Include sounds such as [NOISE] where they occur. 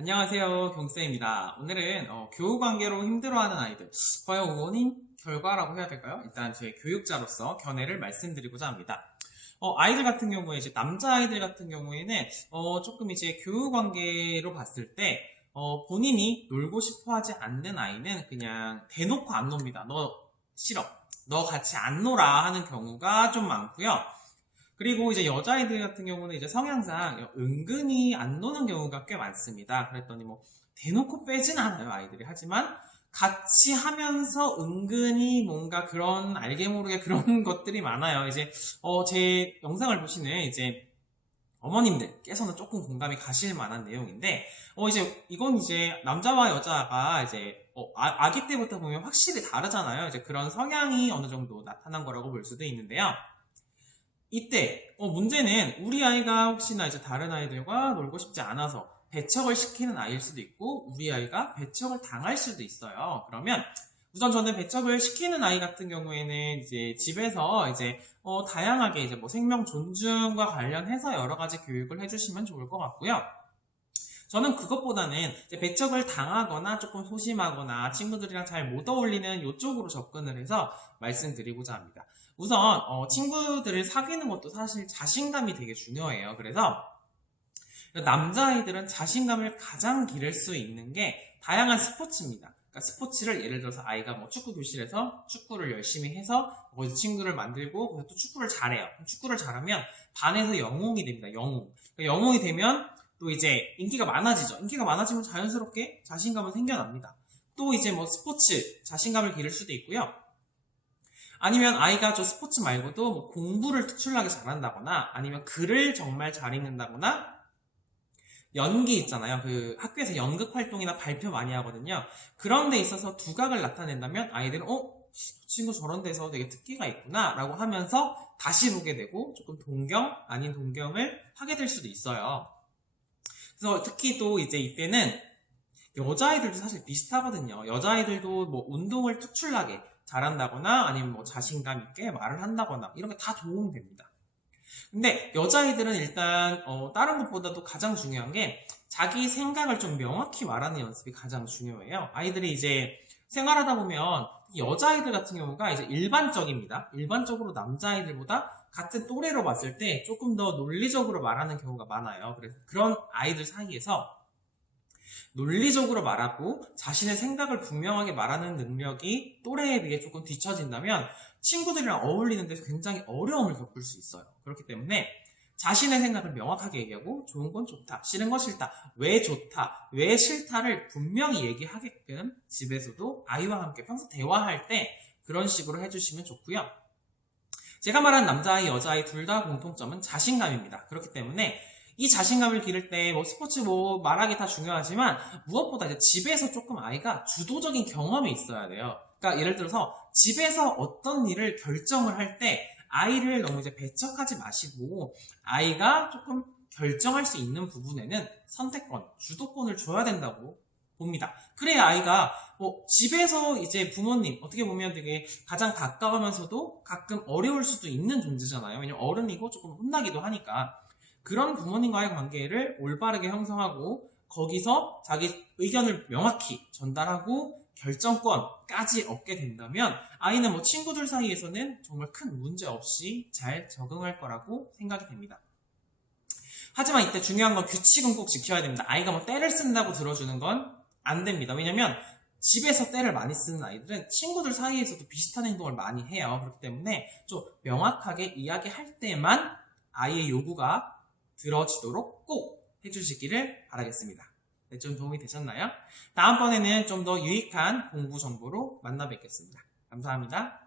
안녕하세요. 경쌤입니다. 오늘은 어, 교육 관계로 힘들어하는 아이들, 과연 원인, 결과라고 해야 될까요? 일단 제 교육자로서 견해를 말씀드리고자 합니다. 어, 아이들 같은 경우에 이제 남자 아이들 같은 경우에는 어, 조금 이제 교육 관계로 봤을 때 어, 본인이 놀고 싶어 하지 않는 아이는 그냥 대놓고 안 놉니다. 너 싫어. 너 같이 안 놀아 하는 경우가 좀 많고요. 그리고 이제 여자아이들 같은 경우는 이제 성향상 은근히 안 노는 경우가 꽤 많습니다. 그랬더니 뭐 대놓고 빼진 않아요, 아이들이. 하지만 같이 하면서 은근히 뭔가 그런 알게 모르게 [LAUGHS] 그런 것들이 많아요. 이제 어, 제 영상을 보시는 이제 어머님들께서는 조금 공감이 가실 만한 내용인데 어 이제 이건 이제 남자와 여자가 이제 어, 아, 아기 때부터 보면 확실히 다르잖아요. 이제 그런 성향이 어느 정도 나타난 거라고 볼 수도 있는데요. 이때 어, 문제는 우리 아이가 혹시나 이제 다른 아이들과 놀고 싶지 않아서 배척을 시키는 아이일 수도 있고 우리 아이가 배척을 당할 수도 있어요. 그러면 우선 저는 배척을 시키는 아이 같은 경우에는 이제 집에서 이제 어, 다양하게 이제 뭐 생명 존중과 관련해서 여러 가지 교육을 해주시면 좋을 것 같고요. 저는 그것보다는 배척을 당하거나 조금 소심하거나 친구들이랑 잘 못 어울리는 이쪽으로 접근을 해서 말씀드리고자 합니다. 우선 어, 친구들을 사귀는 것도 사실 자신감이 되게 중요해요. 그래서 남자아이들은 자신감을 가장 기를 수 있는 게 다양한 스포츠입니다. 그러니까 스포츠를 예를 들어서 아이가 뭐 축구 교실에서 축구를 열심히 해서 거기서 친구를 만들고 거기서 또 축구를 잘해요. 축구를 잘하면 반에서 영웅이 됩니다. 영웅. 그러니까 영웅이 되면 또 이제 인기가 많아지죠. 인기가 많아지면 자연스럽게 자신감은 생겨납니다. 또 이제 뭐 스포츠 자신감을 기를 수도 있고요. 아니면 아이가 저 스포츠 말고도 뭐 공부를 특출나게 잘한다거나 아니면 글을 정말 잘 읽는다거나 연기 있잖아요. 그 학교에서 연극 활동이나 발표 많이 하거든요. 그런 데 있어서 두각을 나타낸다면 아이들은 어? 저 친구 저런 데서 되게 특기가 있구나 라고 하면서 다시 보게 되고 조금 동경 아닌 동경을 하게 될 수도 있어요. 그래서 특히 또 이제 이때는 여자아이들도 사실 비슷하거든요. 여자아이들도 뭐 운동을 특출나게 잘한다거나 아니면 뭐 자신감 있게 말을 한다거나 이런 게 다 도움이 됩니다. 근데 여자아이들은 일단 어, 다른 것보다도 가장 중요한 게 자기 생각을 좀 명확히 말하는 연습이 가장 중요해요. 아이들이 이제 생활하다 보면 여자아이들 같은 경우가 이제 일반적입니다. 일반적으로 남자아이들보다 같은 또래로 봤을 때 조금 더 논리적으로 말하는 경우가 많아요. 그래서 그런 아이들 사이에서 논리적으로 말하고 자신의 생각을 분명하게 말하는 능력이 또래에 비해 조금 뒤처진다면 친구들이랑 어울리는 데서 굉장히 어려움을 겪을 수 있어요. 그렇기 때문에 자신의 생각을 명확하게 얘기하고 좋은 건 좋다, 싫은 건 싫다, 왜 좋다, 왜 싫다를 분명히 얘기하게끔 집에서도 아이와 함께 평소 대화할 때 그런 식으로 해주시면 좋고요. 제가 말한 남자아이, 여자아이 둘 다 공통점은 자신감입니다. 그렇기 때문에 이 자신감을 기를 때 뭐 스포츠 뭐 말하기 다 중요하지만 무엇보다 이제 집에서 조금 아이가 주도적인 경험이 있어야 돼요. 그러니까 예를 들어서 집에서 어떤 일을 결정을 할 때 아이를 너무 이제 배척하지 마시고 아이가 조금 결정할 수 있는 부분에는 선택권, 주도권을 줘야 된다고 봅니다. 그래야 아이가 뭐 집에서 이제 부모님 어떻게 보면 되게 가장 가까우면서도 가끔 어려울 수도 있는 존재잖아요. 왜냐면 어른이고 조금 혼나기도 하니까 그런 부모님과의 관계를 올바르게 형성하고 거기서 자기 의견을 명확히 전달하고 결정권까지 얻게 된다면 아이는 뭐 친구들 사이에서는 정말 큰 문제 없이 잘 적응할 거라고 생각이 됩니다. 하지만 이때 중요한 건 규칙은 꼭 지켜야 됩니다. 아이가 뭐 때를 쓴다고 들어주는 건 안 됩니다. 왜냐면 집에서 때를 많이 쓰는 아이들은 친구들 사이에서도 비슷한 행동을 많이 해요. 그렇기 때문에 좀 명확하게 이야기할 때만 아이의 요구가 들어지도록 꼭 해주시기를 바라겠습니다. 네, 좀 도움이 되셨나요? 다음번에는 좀 더 유익한 공부 정보로 만나 뵙겠습니다. 감사합니다.